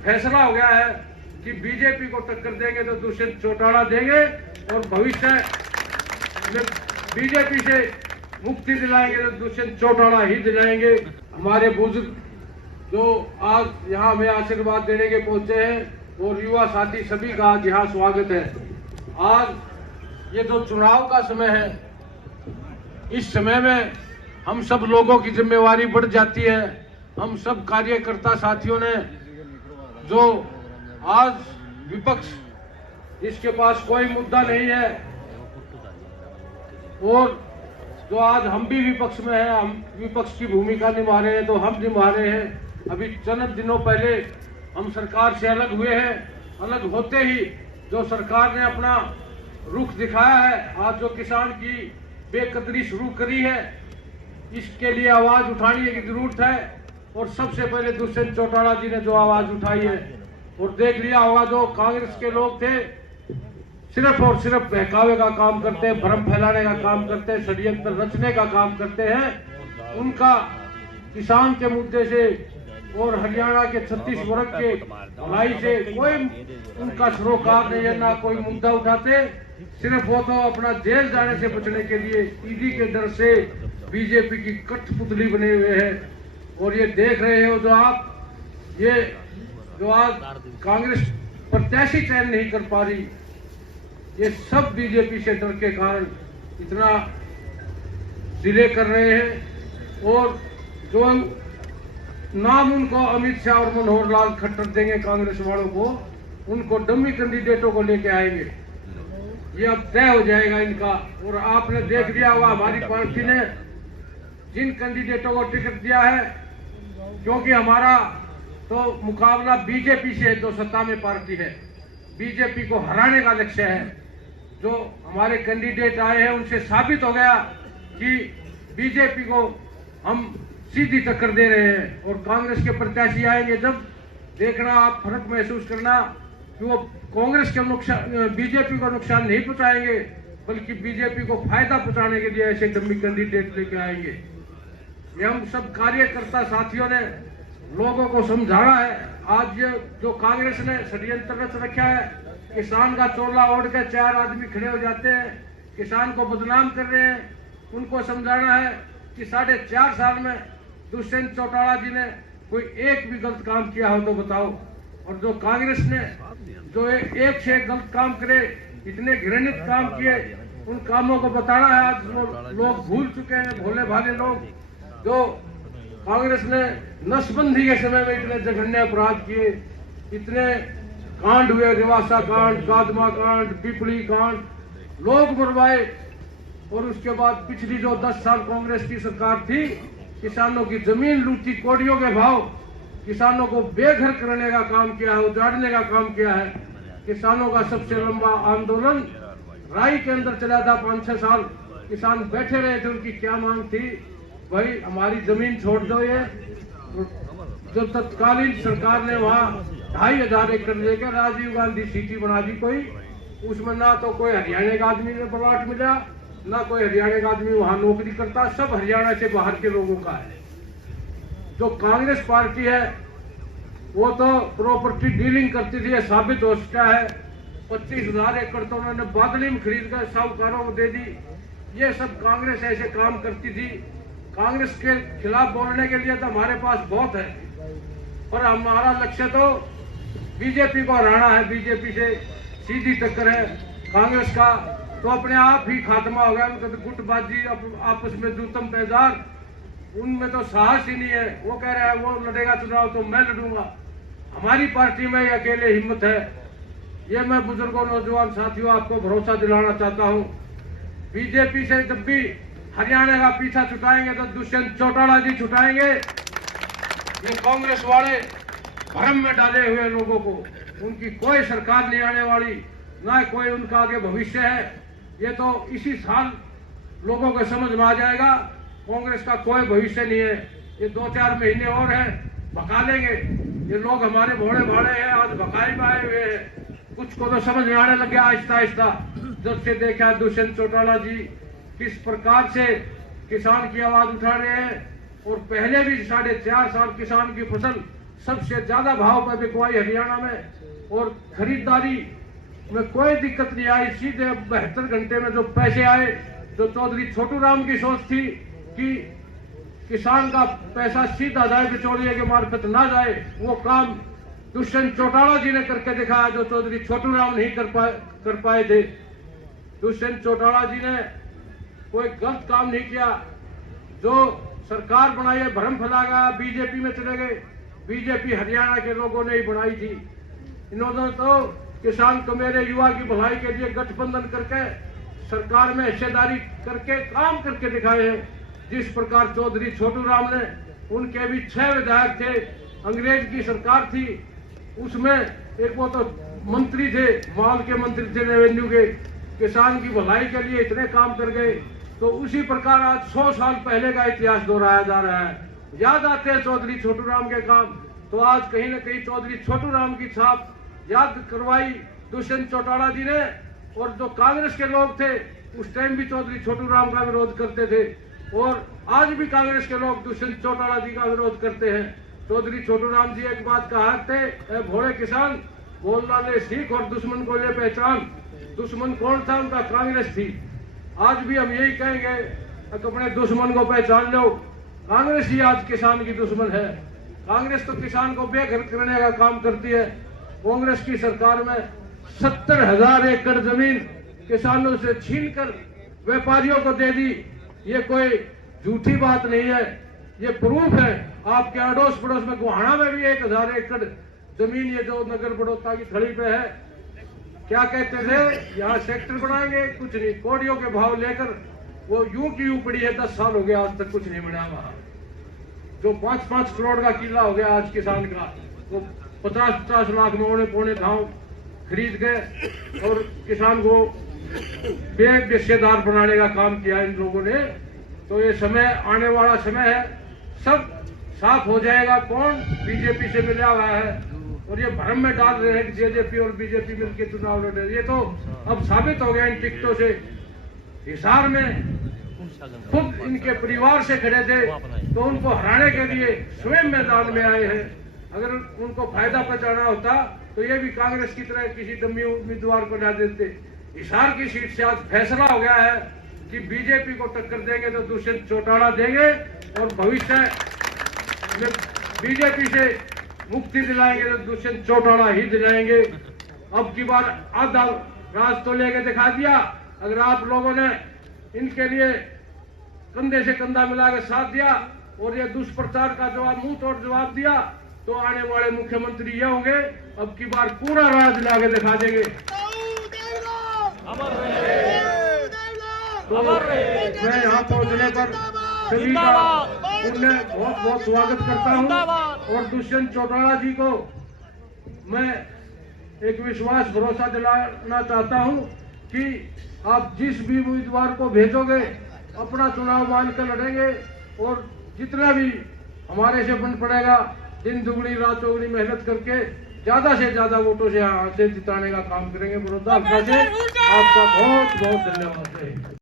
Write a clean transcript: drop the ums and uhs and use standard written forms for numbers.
फैसला हो गया है कि बीजेपी को टक्कर देंगे तो दुष्यंत चौटाला देंगे और भविष्य में बीजेपी से मुक्ति दिलाएंगे तो दुष्यंत चौटाला ही दिलाएंगे। हमारे बुजुर्ग जो आज यहाँ हमें आशीर्वाद देने के पहुंचे हैं और युवा साथी सभी का आज यहाँ स्वागत है। आज ये जो चुनाव का समय है, इस समय में हम सब लोगों की जिम्मेवारी बढ़ जाती है। हम सब कार्यकर्ता साथियों ने जो आज विपक्ष, इसके पास कोई मुद्दा नहीं है और जो आज हम भी विपक्ष में हैं, हम विपक्ष की भूमिका निभा रहे हैं तो हम निभा रहे हैं। अभी चंद दिनों पहले हम सरकार से अलग हुए हैं। अलग होते ही जो सरकार ने अपना रुख दिखाया है, आज जो किसान की बेकदरी शुरू करी है, इसके लिए आवाज उठाने की जरूरत है। और सबसे पहले दुष्यंत चौटाला जी ने जो आवाज उठाई है, और देख लिया होगा जो कांग्रेस के लोग थे सिर्फ और सिर्फ बहकावे का काम करते हैं, भ्रम फैलाने का काम करते हैं, षड्यंत्र रचने का काम करते हैं। उनका किसान के मुद्दे से और हरियाणा के 36 वर्ग के भलाई से कोई उनका सरोकार नहीं है, ना कोई मुद्दा उठाते। सिर्फ वो तो अपना जेल जाने से बचने के लिए ईडी के डर से बीजेपी की कठपुतली बने हुए हैं। और ये देख रहे हो जो आप, ये जो आज कांग्रेस प्रत्याशी चयन नहीं कर पा रही, ये सब बीजेपी से डर के कारण इतना डिले कर रहे हैं। और जो नाम उनको अमित शाह और मनोहर लाल खट्टर देंगे कांग्रेस वालों को, उनको डमी कैंडिडेटों को लेके आएंगे, ये अब तय हो जाएगा इनका। और आपने देख लिया होगा हमारी पार्टी ने जिन कैंडिडेटों को टिकट दिया है, क्योंकि हमारा तो मुकाबला बीजेपी से है, जो सत्ता में पार्टी है, बीजेपी को हराने का लक्ष्य है। जो हमारे कैंडिडेट आए हैं उनसे साबित हो गया कि बीजेपी को हम सीधी टक्कर दे रहे हैं। और कांग्रेस के प्रत्याशी आएंगे जब, देखना आप फर्क महसूस करना कि वो कांग्रेस के नुकसान, बीजेपी को नुकसान नहीं पहुंचाएंगे, बल्कि बीजेपी को फायदा पहुंचाने के लिए ऐसे डम्मी कैंडिडेट लेके आएंगे। ये हम सब कार्यकर्ता साथियों ने लोगों को समझाना है। आज ये जो कांग्रेस ने षड्यंत्र रच रखा है, किसान का चोला ओढ़ के 4 आदमी खड़े हो जाते हैं, किसान को बदनाम कर रहे हैं। उनको समझाना है कि 4.5 साल में दुष्यंत चौटाला जी ने कोई एक भी गलत काम किया हो तो बताओ। और जो कांग्रेस ने जो एक से एक गलत काम करे, इतने घृणित काम किए, उन कामों को बताना है। आज वो लोग भूल चुके हैं, भोले भाले लोग, जो कांग्रेस ने नसबंदी के समय में इतने जघन्य अपराध किए, इतने कांड हुए, रिवासा कांड, कादमा कांड, पिपली कांड, लोग मरवाए। और उसके बाद पिछली जो 10 साल कांग्रेस की सरकार थी, किसानों की जमीन लूटी, कोड़ियों के भाव, किसानों को बेघर करने का काम किया है, उजाड़ने का काम किया है। किसानों का सबसे लंबा आंदोलन राई के अंदर चला था, 5-6 साल किसान बैठे रहे थे। उनकी क्या मांग थी? भाई हमारी जमीन छोड़ दो। ये जो तत्कालीन सरकार ने वहाँ 2,500 एकड़ लेकर राजीव गांधी सिटी बना दी कोई, उसमें ना तो कोई हरियाणा का आदमी ने प्लॉट मिला, ना कोई हरियाणा का आदमी वहाँ नौकरी करता, सब हरियाणा से बाहर के लोगों का है। जो कांग्रेस पार्टी है वो तो प्रॉपर्टी डीलिंग करती थी, साबित हो चुका है। 25,000 एकड़ तो उन्होंने बादली में खरीद कर साहूकारों को दे दी। ये सब कांग्रेस ऐसे काम करती थी। कांग्रेस के खिलाफ बोलने के लिए तो हमारे पास बहुत है, पर हमारा लक्ष्य तो बीजेपी को हराना है। बीजेपी से सीधी टक्कर है कांग्रेस का, तो अपने आप ही खात्मा हो गया। उनका तो गुटबाजी, आपस में जूतम पैजार, उनमें तो साहस ही नहीं है। वो कह रहे हैं वो लड़ेगा चुनाव तो मैं लड़ूंगा। हमारी पार्टी में अकेले हिम्मत है। ये मैं बुजुर्गों, नौजवान साथियों आपको भरोसा दिलाना चाहता हूँ। बीजेपी से जब भी हरियाणा का पीछा छुटाएंगे तो दुष्यंत चौटाला जी छुटाएंगे। ये कांग्रेस वाले भ्रम में डाले हुए लोगों को, उनकी कोई सरकार नहीं आने वाली, ना कोई उनका आगे भविष्य है। ये तो इसी साल लोगों को समझ में आ जाएगा, कांग्रेस का कोई भविष्य नहीं है। ये 2-4 महीने और है, भगा लेंगे। ये लोग हमारे भोले भाले हैं, आज भगाई में आए हुए हैं। कुछ को तो समझ में आने लग गया आहिस्ता आहिस्ता, जब से देखा दुष्यंत चौटाला जी किस प्रकार से किसान की आवाज उठा रहे हैं। और पहले भी 4.5 साल किसान की फसल सबसे ज्यादा भाव पर बिकवाई हरियाणा में, और खरीदारी में कोई दिक्कत नहीं आई। सीधे 72 घंटे में जो पैसे आए, जो चौधरी छोटू राम की सोच थी कि किसान का पैसा सीधा जाए, बिचौलिए के मार्फत ना जाए, वो काम दुष्यंत चौटाला जी ने करके दिखाया, जो चौधरी छोटू राम नहीं कर पाए थे। दुष्यंत चौटाला जी ने कोई गलत काम नहीं किया। जो सरकार बनाई है, भ्रम फैला गया, बीजेपी में चले गए। बीजेपी हरियाणा के लोगों ने ही बनाई थी। इन्होंने तो किसान को, मेरे युवा की भलाई के लिए गठबंधन करके सरकार में हिस्सेदारी करके काम करके दिखाए हैं। जिस प्रकार चौधरी छोटू राम ने, उनके भी 6 विधायक थे, अंग्रेज की सरकार थी, उसमें एक वो तो मंत्री थे, माल के मंत्री थे, रेवेन्यू के, किसान की भलाई के लिए इतने काम कर गए। तो उसी प्रकार आज 100 साल पहले का इतिहास दोहराया जा रहा है। याद आते हैं चौधरी छोटू राम के काम, तो आज कहीं न कहीं चौधरी छोटू राम की छाप याद करवाई दुष्यंत चौटाला जी ने। और जो कांग्रेस के लोग थे, उस टाइम भी चौधरी छोटू राम का विरोध करते थे, और आज भी कांग्रेस के लोग दुष्यंत चौटाला जी का विरोध करते हैं। चौधरी छोटू राम जी एक बात कहा थे, भोले किसान बोलना ले सीख और दुश्मन को ले पहचान। दुश्मन कौन था? उनका कांग्रेस थी। आज भी हम यही कहेंगे, अपने दुश्मन को पहचान लो। कांग्रेस ही आज किसान की दुश्मन है। कांग्रेस तो किसान को बेघर करने का काम करती है। कांग्रेस की सरकार में 70,000 एकड़ जमीन किसानों से छीनकर व्यापारियों को दे दी। ये कोई झूठी बात नहीं है, ये प्रूफ है। आपके अड़ोस पड़ोस में गोहाना में भी 1000 एकड़ जमीन, ये जो नगर बड़ौदा की थड़ी पे है, क्या कहते थे, यहाँ सेक्टर बनाएंगे, कुछ नहीं, कोड़ियों के भाव लेकर वो यूं की यूं पड़ी है। 10 साल हो गया, आज तक कुछ नहीं बना वहां। जो 5-5 करोड़ का किला हो गया आज किसान का, वो 50-50 लाख में पौने गांव खरीद गए, और किसान को बेहिस्सेदार बनाने का काम किया इन लोगों ने। तो ये समय, आने वाला समय है, सब साफ हो जाएगा कौन बीजेपी से मिला हुआ है, और ये भ्रम में डाल रहे हैं कि जेजेपी और बीजेपी मिलकर चुनाव लड़ रहे हैं। ये तो अब साबित हो गया इन टिकटों से। हिसार में खुद इनके परिवार से खड़े थे, तो उनको हराने के लिए स्वयं मैदान में आए हैं। अगर उनको फायदा पहुंचाना होता तो ये भी कांग्रेस की तरह किसी डमी उम्मीदवार को ला देते। हिसार की सीट से आज फैसला हो गया है कि बीजेपी को टक्कर देंगे तो दुष्यंत चौटाला देंगे, और भविष्य में बीजेपी से मुक्ति दिलाएंगे तो दुष्यंत चौटाला ही दिलाएंगे। अब की बार आधा राज तो लेके दिखा दिया। अगर आप लोगों ने इनके लिए कंधे से कंधा मिला के साथ दिया और ये दुष्प्रचार का जवाब, मुंह तोड़ जवाब दिया, तो आने वाले मुख्यमंत्री ये होंगे। अब की बार पूरा राज लाके दिखा देंगे। तो मैं यहाँ पहुँचने पर सभी का उन्हें बहुत बहुत स्वागत करता हूँ, और दुष्यंत चौटाला जी को मैं एक विश्वास भरोसा दिलाना चाहता हूँ कि आप जिस भी उम्मीदवार को भेजोगे अपना चुनाव मानकर लड़ेंगे, और जितना भी हमारे से बन पड़ेगा, दिन दुगनी रात चौगनी मेहनत करके ज्यादा से ज्यादा वोटों से हासिल जिताने का काम करेंगे। बड़ौदा से आपका बहुत बहुत धन्यवाद है।